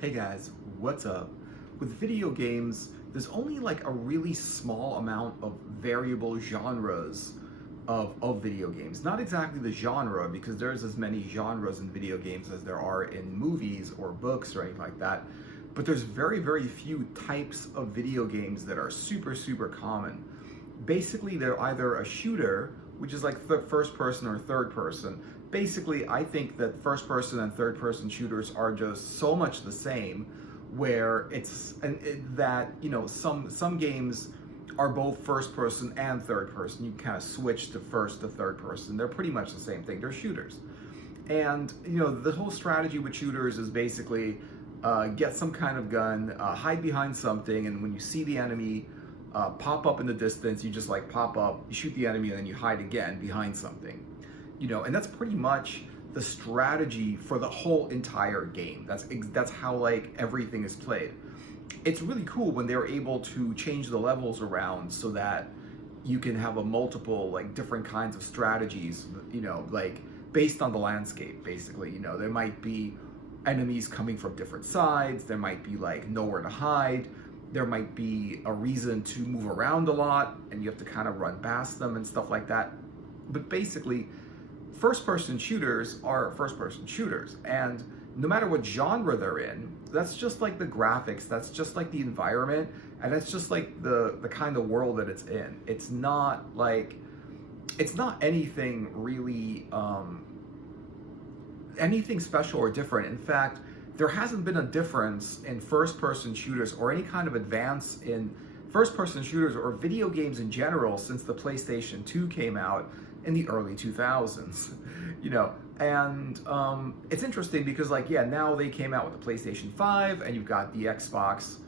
Hey guys, what's up? With video games, there's only like a really small amount of variable genres of video games. Not exactly the genre, because there's as many genres in video games as there are in movies or books or anything like that. But there's very, very few types of video games that are super, super common. Basically, they're either a shooter, which is like first person or third person. Basically, I think that first person and third person shooters are just so much the same, where that some games are both first person and third person. You kind of switch to first to third person. They're pretty much the same thing. They're shooters. And the whole strategy with shooters is basically get some kind of gun, hide behind something, and when you see the enemy pop up in the distance, you just like pop up, you shoot the enemy, and then you hide again behind something. And that's pretty much the strategy for the whole entire game. That's how like everything is played. It's really cool when they're able to change the levels around so that you can have a multiple like different kinds of strategies, like based on the landscape. Basically, there might be enemies coming from different sides, there might be like nowhere to hide, there might be a reason to move around a lot and you have to kind of run past them and stuff like that. But basically, first person shooters are first person shooters, and no matter what genre they're in, that's just like the graphics, that's just like the environment, and that's just like the kind of world that it's in. It's not anything really anything special or different. In fact, there hasn't been a difference in first person shooters or any kind of advance in first person shooters or video games in general since the PlayStation 2 came out in the early 2000s. And it's interesting because now they came out with the PlayStation 5, and you've got the Xbox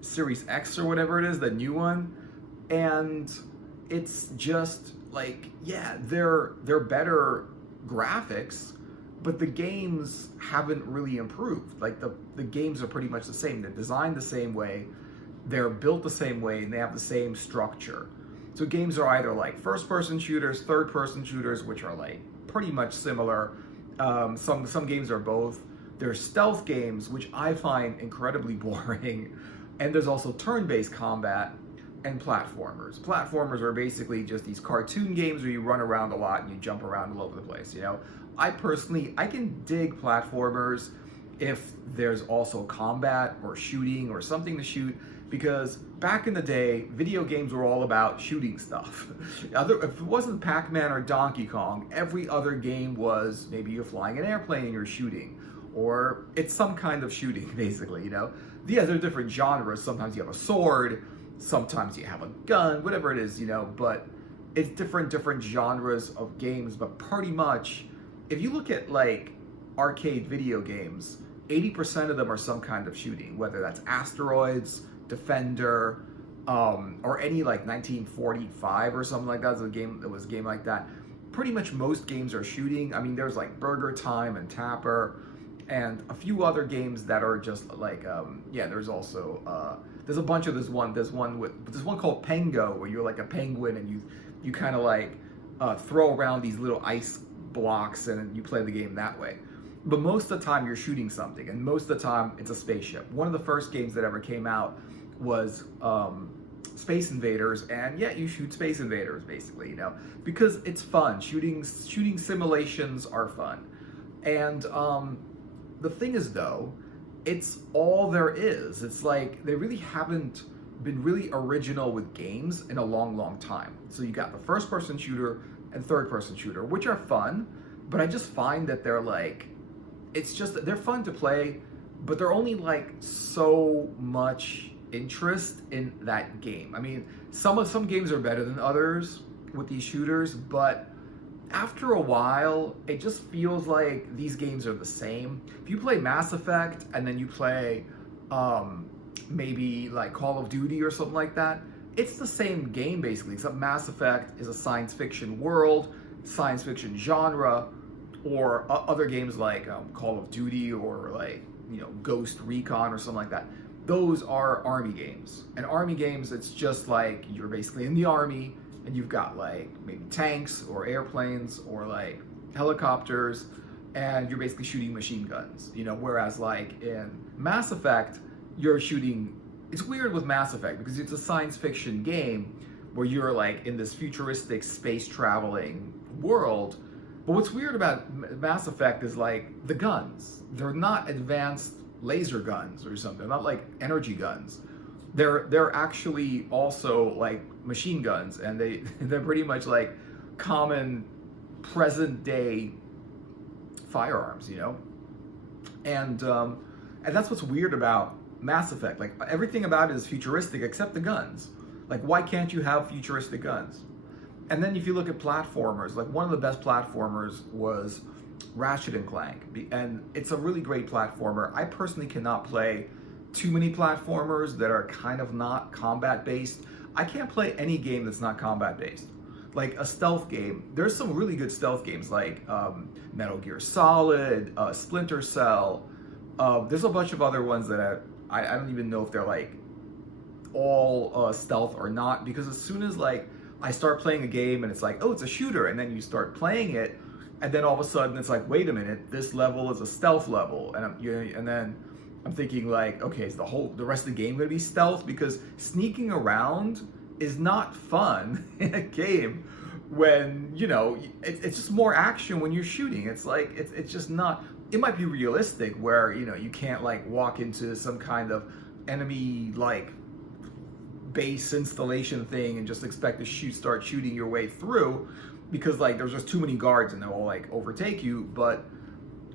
Series X or whatever it is, the new one, and it's just they're better graphics, but the games haven't really improved. Like the games are pretty much the same. They're designed the same way, they're built the same way, and they have the same structure. So games are either like first-person shooters, third-person shooters, which are like pretty much similar. Some games are both. There's stealth games, which I find incredibly boring, and there's also turn-based combat and platformers. Platformers are basically just these cartoon games where you run around a lot and you jump around all over the place. I can dig platformers if there's also combat or shooting or something to shoot, because back in the day, video games were all about shooting stuff. If it wasn't Pac-Man or Donkey Kong, every other game was maybe you're flying an airplane and you're shooting, or it's some kind of shooting, basically. Yeah, there are different genres. Sometimes you have a sword, sometimes you have a gun, whatever it is, but it's different genres of games. But pretty much, if you look at like arcade video games, 80% of them are some kind of shooting, whether that's Asteroids, Defender, or any like 1945 or something like that. That was a game like that. Pretty much most games are shooting. I mean, there's like Burger Time and Tapper, and a few other games that are just like there's also there's a bunch of there's one called Pengo, where you're like a penguin and you kind of like throw around these little ice blocks and you play the game that way. But most of the time you're shooting something, and most of the time it's a spaceship. One of the first games that ever came out was Space Invaders, and you shoot Space Invaders basically, because it's fun. Shooting simulations are fun. And the thing is, though, it's all there is. It's like they really haven't been really original with games in a long, long time. So you got the first person shooter and third person shooter, which are fun, but I just find that they're like, they're fun to play, but they're only like so much interest in that game. I mean, some games are better than others with these shooters, but after a while, it just feels like these games are the same. If you play Mass Effect and then you play maybe like Call of Duty or something like that, it's the same game basically, except Mass Effect is a science fiction world, science fiction genre, or other games like Call of Duty or like Ghost Recon or something like that. Those are army games. And army games, it's just like you're basically in the army and you've got like maybe tanks or airplanes or like helicopters and you're basically shooting machine guns, whereas like in Mass Effect, you're shooting, it's weird with Mass Effect because it's a science fiction game where you're like in this futuristic space traveling world. But what's weird about Mass Effect is like the guns. They're not advanced laser guns or something. They're not like energy guns. They're actually also like machine guns, and they're pretty much like common present day firearms, and that's what's weird about Mass Effect. Like everything about it is futuristic except the guns. Like why can't you have futuristic guns? And then if you look at platformers, like one of the best platformers was Ratchet and Clank, and it's a really great platformer. I personally cannot play too many platformers that are kind of not combat based. I can't play any game that's not combat based. Like a stealth game, there's some really good stealth games like Metal Gear Solid, Splinter Cell. There's a bunch of other ones that I don't even know if they're like all stealth or not, because as soon as like I start playing a game and it's like, oh, it's a shooter, and then you start playing it, and then all of a sudden it's like, wait a minute, this level is a stealth level, and then I'm thinking like, okay, is the rest of the game gonna be stealth? Because sneaking around is not fun in a game when it's just more action when you're shooting. It's like it's just not. It might be realistic where you can't like walk into some kind of enemy like base installation thing and just expect to start shooting your way through, because like there's just too many guards and they'll like overtake you. But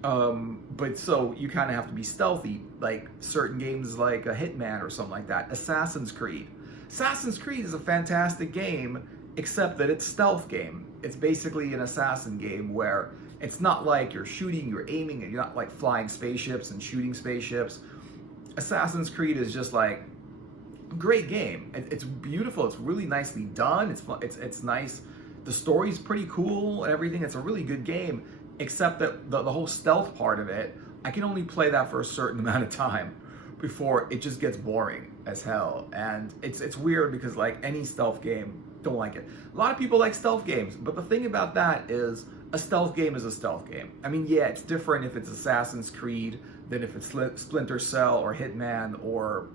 so you kind of have to be stealthy, like certain games like a Hitman or something like that. Assassin's Creed is a fantastic game, except that it's stealth game. It's basically an assassin game where it's not like you're shooting, you're aiming, and you're not like flying spaceships and shooting spaceships. Assassin's Creed is just like a great game. It's beautiful. It's really nicely done. It's fun. It's nice. The story's pretty cool and everything. It's a really good game, except that the whole stealth part of it, I can only play that for a certain amount of time before it just gets boring as hell. And it's weird because like any stealth game, don't like it. A lot of people like stealth games, but the thing about that is a stealth game is a stealth game. I mean, yeah, it's different if it's Assassin's Creed than if it's Splinter Cell or Hitman or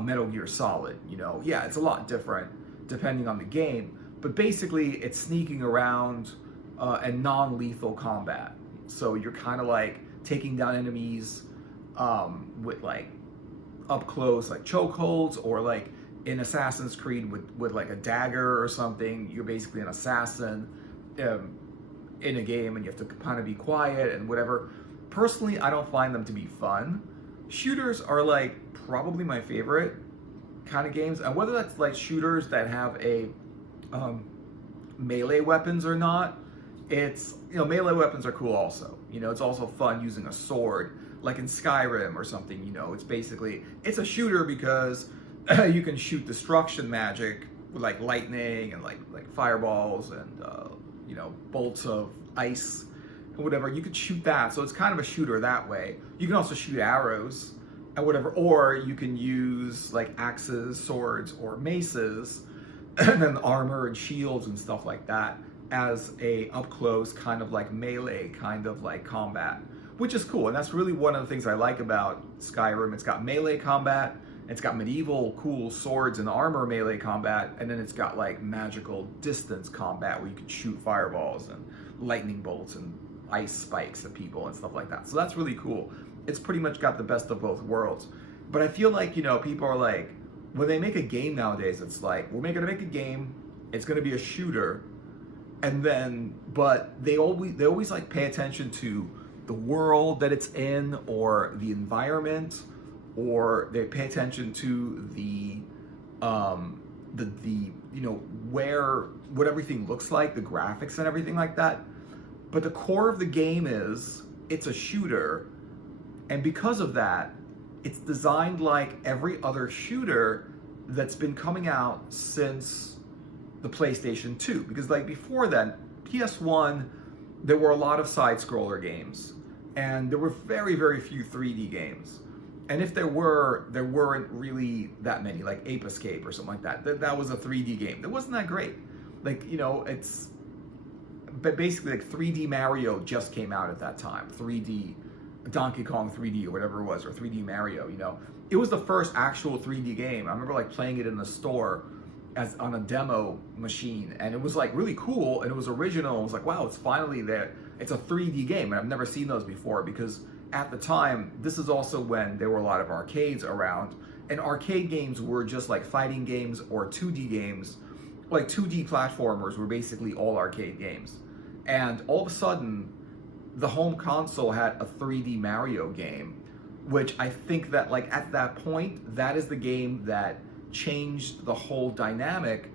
Metal Gear Solid. Yeah, it's a lot different depending on the game, but basically it's sneaking around and non-lethal combat. So you're kind of like taking down enemies with like up close, like chokeholds, or like in Assassin's Creed with like a dagger or something. You're basically an assassin in a game, and you have to kind of be quiet and whatever. Personally, I don't find them to be fun. Shooters are like probably my favorite kind of games, and whether that's like shooters that have a melee weapons or not, it's melee weapons are cool also. It's also fun using a sword, like in Skyrim or something. It's a shooter because you can shoot destruction magic with like lightning and like fireballs and bolts of ice and whatever. You could shoot that, so it's kind of a shooter that way. You can also shoot arrows and whatever, or you can use like axes, swords, or maces, and then armor and shields and stuff like that as a up close kind of like melee kind of like combat, which is cool. And that's really one of the things I like about Skyrim. It's got melee combat, it's got medieval cool swords and armor melee combat, and then it's got like magical distance combat where you can shoot fireballs and lightning bolts and ice spikes at people and stuff like that. So that's really cool. It's pretty much got the best of both worlds. But I feel like, people are like, when they make a game nowadays, it's like, we're gonna make a game, it's gonna be a shooter, but they always like pay attention to the world that it's in, or the environment, or they pay attention to the what everything looks like, the graphics and everything like that. But the core of the game is it's a shooter, and because of that, it's designed like every other shooter that's been coming out since the PlayStation 2. Because like before then, PS1, there were a lot of side-scroller games, and there were very, very few 3D games. And if there weren't really that many, like Ape Escape or something like that. That was a 3D game. That wasn't that great. Like, but basically like 3D Mario just came out at that time. 3D Donkey Kong 3D or whatever it was, or 3D Mario, you know. It was the first actual 3D game. I remember like playing it in the store as on a demo machine, and it was like really cool, and it was original. It was like, wow, it's finally there. It's a 3D game, and I've never seen those before, because at the time, this is also when there were a lot of arcades around, and arcade games were just like fighting games or 2D games. Like 2D platformers were basically all arcade games. And all of a sudden, the home console had a 3D Mario game, which I think that like at that point, that is the game that changed the whole dynamic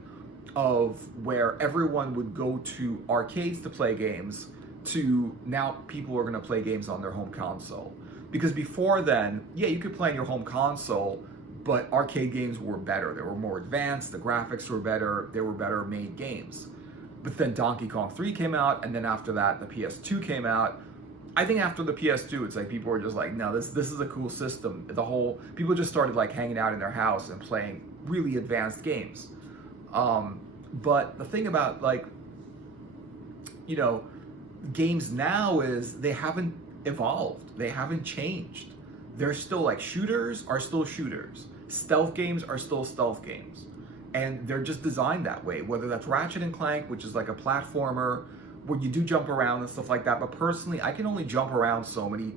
of where everyone would go to arcades to play games, to now people are going to play games on their home console. Because before then, yeah, you could play on your home console, but arcade games were better. They were more advanced, the graphics were better, they were better made games. But then Donkey Kong 3 came out, and then after that, the PS2 came out. I think after the PS2, it's like people were just like, no, this is a cool system. People just started like hanging out in their house and playing really advanced games. But the thing about like, you know, games now is they haven't evolved. They haven't changed. They're still like shooters are still shooters. Stealth games are still stealth games. And they're just designed that way, whether that's Ratchet and Clank, which is like a platformer where you do jump around and stuff like that. But personally, I can only jump around so many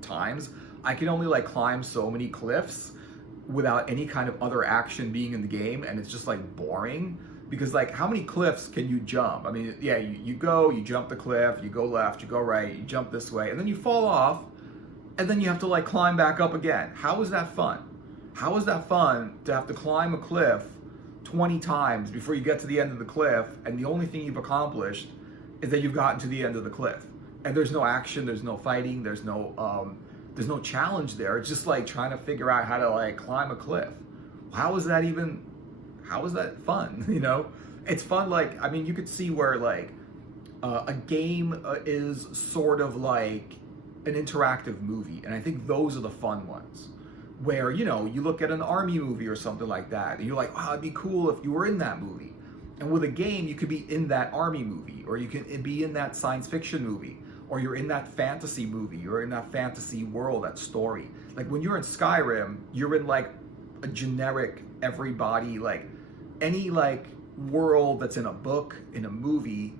times. I can only like climb so many cliffs without any kind of other action being in the game, and it's just like boring. Because like, how many cliffs can you jump? I mean, yeah, you jump the cliff, you go left, you go right, you jump this way, and then you fall off, and then you have to like climb back up again. How is that fun? How is that fun to have to climb a cliff 20 times before you get to the end of the cliff, and the only thing you've accomplished is that you've gotten to the end of the cliff, and there's no action, there's no fighting, there's no challenge there. It's just like trying to figure out how to like climb a cliff. How is that fun? You know, it's fun. Like, I mean, you could see where like a game is sort of like an interactive movie, and I think those are the fun ones. Where, you know, you look at an army movie or something like that, and you're like, oh, it'd be cool if you were in that movie. And with a game, you could be in that army movie, or you can be in that science fiction movie, or you're in that fantasy movie, you're in that fantasy world, that story. Like when you're in Skyrim, you're in like a generic everybody, like any like world that's in a book, in a movie,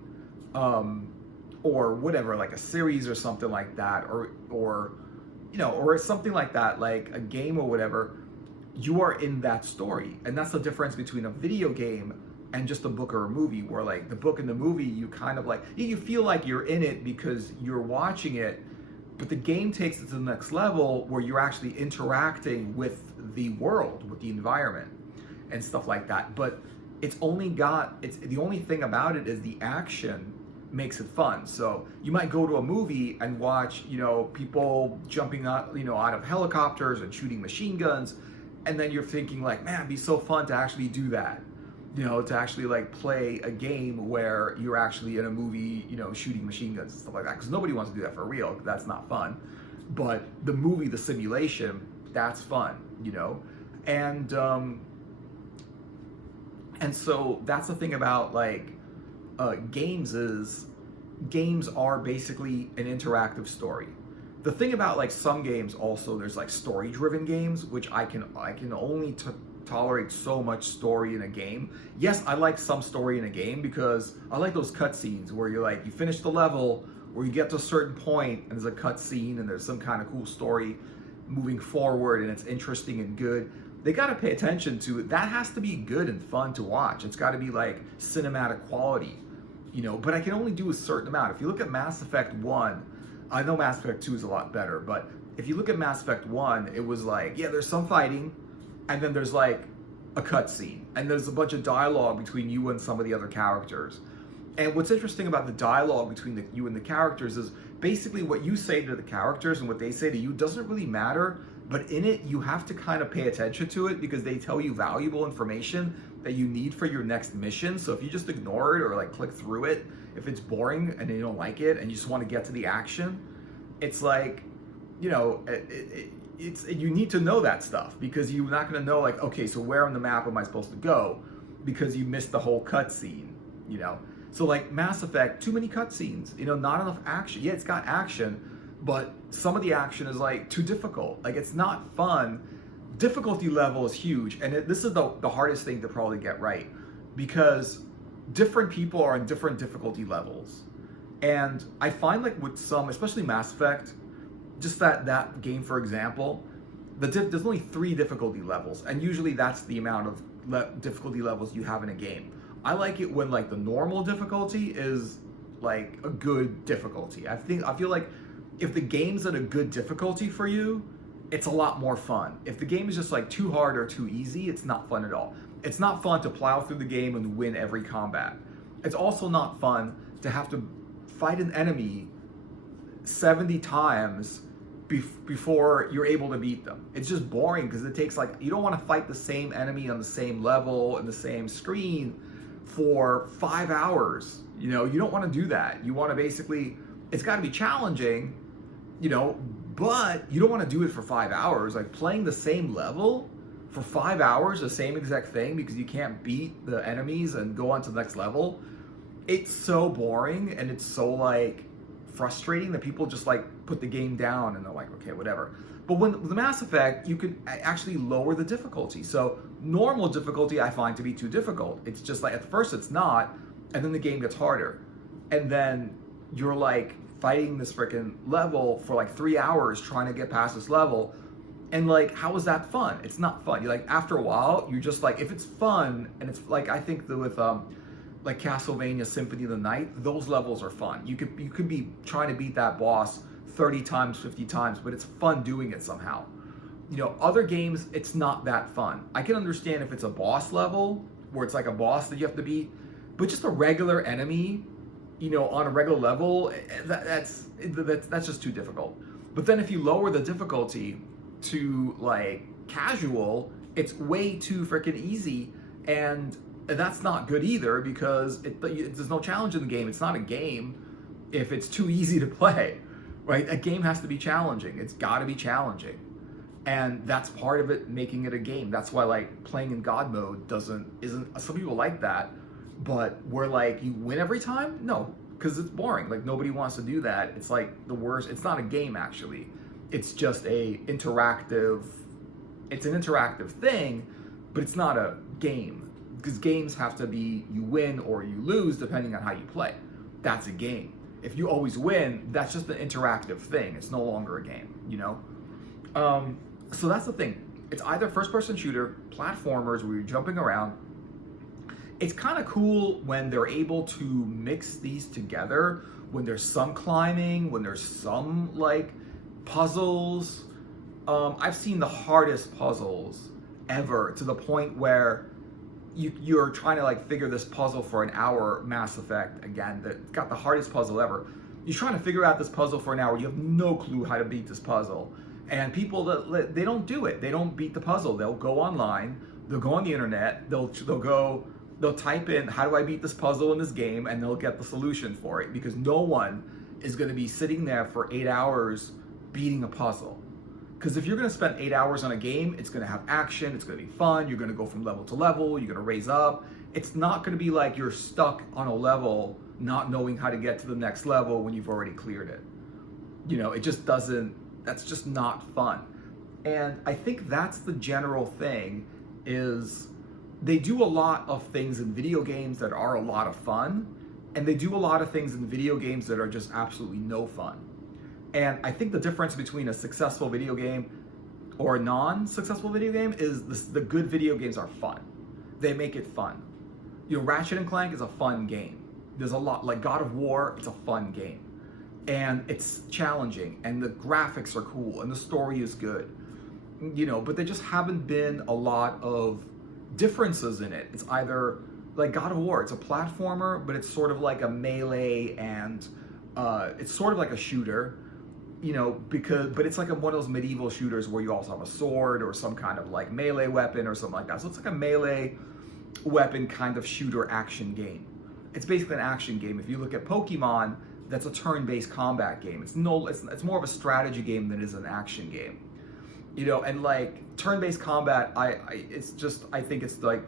or whatever, like a series or something like that, or you know, or something like that, like a game or whatever. You are in that story, and that's the difference between a video game and just a book or a movie, where like the book and the movie, you kind of like, you feel like you're in it because you're watching it, but the game takes it to the next level where you're actually interacting with the world, with the environment and stuff like that. But it's the only thing about it is the action makes it fun. So you might go to a movie and watch, you know, people jumping out, you know, out of helicopters and shooting machine guns, and then you're thinking like, man, it'd be so fun to actually do that. You know, to actually like play a game where you're actually in a movie, you know, shooting machine guns and stuff like that. Because nobody wants to do that for real. That's not fun. But the movie, the simulation, that's fun, you know. And so that's the thing about like games are basically an interactive story. The thing about like some games also, there's like story-driven games, which I can only tolerate so much story in a game. Yes, I like some story in a game because I like those cutscenes where you're like, you finish the level, or you get to a certain point and there's a cutscene and there's some kind of cool story moving forward and it's interesting and good. They got to pay attention to it. That has to be good and fun to watch. It's got to be like cinematic quality, you know, but I can only do a certain amount. If you look at Mass Effect 1, I know Mass Effect 2 is a lot better, but if you look at Mass Effect 1, it was like, yeah, there's some fighting, and then there's like a cutscene, and there's a bunch of dialogue between you and some of the other characters. And what's interesting about the dialogue between you and the characters is basically what you say to the characters and what they say to you doesn't really matter, but in it, you have to kind of pay attention to it because they tell you valuable information that you need for your next mission. So if you just ignore it or like click through it, if it's boring and you don't like it and you just want to get to the action, it's like, you know, you need to know that stuff because you're not going to know like, okay, so where on the map am I supposed to go? Because you missed the whole cutscene, you know? So like Mass Effect, too many cutscenes, not enough action. Yeah, it's got action, but some of the action is like too difficult. Like it's not fun. Difficulty level is huge, and this is the hardest thing to probably get right, because different people are on different difficulty levels. And I find like with some, especially Mass Effect, just that game, for example, there's only 3 difficulty levels, and usually that's the amount of difficulty levels you have in a game. I like it when like the normal difficulty is like a good difficulty. I feel like if the game's at a good difficulty for you, it's a lot more fun. If the game is just like too hard or too easy, it's not fun at all. It's not fun to plow through the game and win every combat. It's also not fun to have to fight an enemy 70 times before you're able to beat them. It's just boring because it takes like, you don't want to fight the same enemy on the same level and the same screen for 5 hours. You don't want to do that. You want to basically, it's got to be challenging, but you don't want to do it for 5 hours. Like playing the same level for 5 hours, the same exact thing, because you can't beat the enemies and go on to the next level. It's so boring, and it's so like frustrating that people just like put the game down and they're like, okay, whatever. But when the Mass Effect, you could actually lower the difficulty. So normal difficulty I find to be too difficult. It's just like at first it's not, and then the game gets harder, and then you're like fighting this freaking level for like 3 hours trying to get past this level, and like, how is that fun? It's not fun. You're like, after a while, you're just like, if it's fun, and it's like, I think that with like Castlevania Symphony of the Night, those levels are fun. You could be trying to beat that boss 30 times, 50 times, but it's fun doing it somehow. Other games, it's not that fun. I can understand if it's a boss level where it's like a boss that you have to beat, but just a regular enemy, on a regular level, that's just too difficult. But then if you lower the difficulty to like casual, it's way too freaking easy, and that's not good either, because there's no challenge in the game. It's not a game if it's too easy to play, right? A game has to be challenging. It's got to be challenging, and that's part of it making it a game. That's why like playing in God mode isn't. Some people like that, but where like you win every time, no, because it's boring. Like nobody wants to do that. It's like the worst. It's not a game actually. It's just it's an interactive thing, but it's not a game. Because games have to be, you win or you lose depending on how you play. That's a game. If you always win, that's just an interactive thing. It's no longer a game, So that's the thing. It's either first-person shooter, platformers where you're jumping around. It's kind of cool when they're able to mix these together, when there's some climbing, when there's some like puzzles. I've seen the hardest puzzles ever, to the point where you're trying to like figure this puzzle for an hour. Mass Effect, again, that got the hardest puzzle ever. You're trying to figure out this puzzle for an hour. You have no clue how to beat this puzzle. And people, they don't do it. They don't beat the puzzle. They'll go online, they'll go on the internet, they'll type in, how do I beat this puzzle in this game? And they'll get the solution for it, because no one is going to be sitting there for 8 hours beating a puzzle. Because if you're going to spend 8 hours on a game, it's going to have action, it's going to be fun, you're going to go from level to level, you're going to raise up. It's not going to be like you're stuck on a level not knowing how to get to the next level when you've already cleared it. It just doesn't, that's just not fun. And I think that's the general thing, is they do a lot of things in video games that are a lot of fun, and they do a lot of things in video games that are just absolutely no fun. And I think the difference between a successful video game or a non-successful video game is the good video games are fun. They make it fun. Ratchet and Clank is a fun game. There's a lot, like God of War, it's a fun game. And it's challenging, and the graphics are cool, and the story is good. But there just haven't been a lot of differences in it. It's either, like God of War, it's a platformer, but it's sort of like a melee, and it's sort of like a shooter. But it's like one of those medieval shooters where you also have a sword or some kind of like melee weapon or something like that. So it's like a melee weapon kind of shooter action game. It's basically an action game. If you look at Pokemon, that's a turn-based combat game. It's more of a strategy game than it is an action game. And like turn-based combat, I think it's like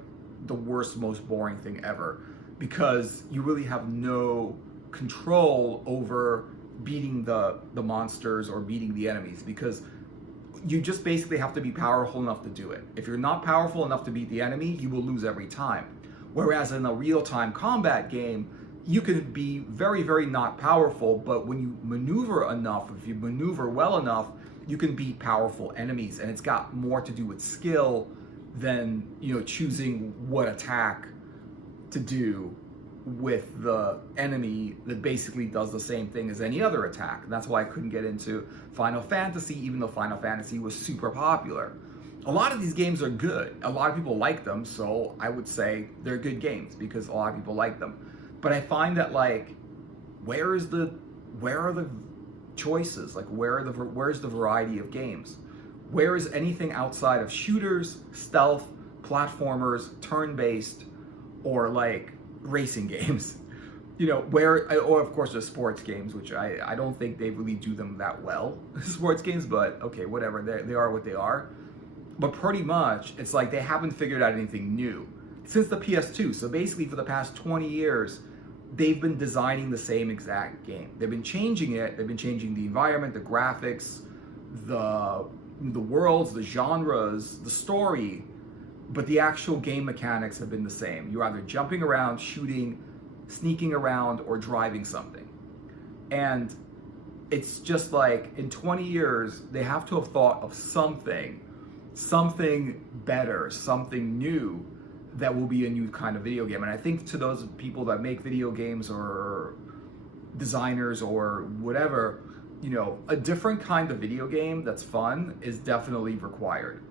the worst, most boring thing ever, because you really have no control over beating the monsters or beating the enemies, because you just basically have to be powerful enough to do it. If you're not powerful enough to beat the enemy, you will lose every time. Whereas in a real-time combat game, you can be very, very not powerful, but when you maneuver enough, if you maneuver well enough, you can beat powerful enemies. And it's got more to do with skill than, you know, choosing what attack to do with the enemy that basically does the same thing as any other attack. And that's why I couldn't get into Final Fantasy, even though Final Fantasy was super popular. A lot of these games are good. A lot of people like them, so I would say they're good games because a lot of people like them. But I find that, like, where are the choices? Like, where's the variety of games? Where is anything outside of shooters, stealth, platformers, turn-based, or like racing games? You know, or of course the sports games, which I don't think they really do them that well, sports games, but okay, whatever, they are what they are. But pretty much, it's like they haven't figured out anything new since the PS2. So basically for the past 20 years, they've been designing the same exact game. They've been changing it, they've been changing the environment, the graphics, the worlds, the genres, the story, but the actual game mechanics have been the same. You're either jumping around, shooting, sneaking around, or driving something. And it's just like, in 20 years, they have to have thought of something better, something new that will be a new kind of video game. And I think to those people that make video games or designers or whatever, you know, a different kind of video game that's fun is definitely required.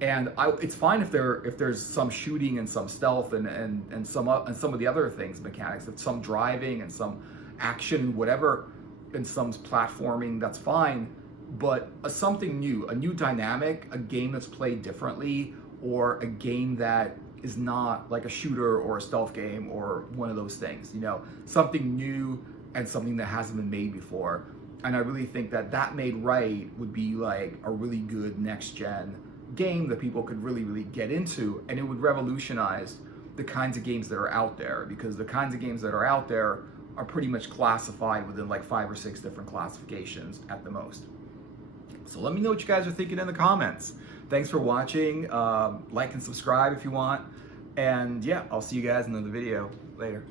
And it's fine if there's some shooting and some stealth and some of the other things, mechanics, and some driving and some action, whatever, and some platforming, that's fine. But something new, a new dynamic, a game that's played differently, or a game that is not like a shooter or a stealth game or one of those things, you know, something new and something that hasn't been made before. And I really think that made right would be like a really good next gen game that people could really, really get into, and it would revolutionize the kinds of games that are out there, because the kinds of games that are out there are pretty much classified within like 5 or 6 different classifications at the most. So let me know what you guys are thinking in the comments. Thanks for watching. Like and subscribe if you want. And yeah, I'll see you guys in another video later.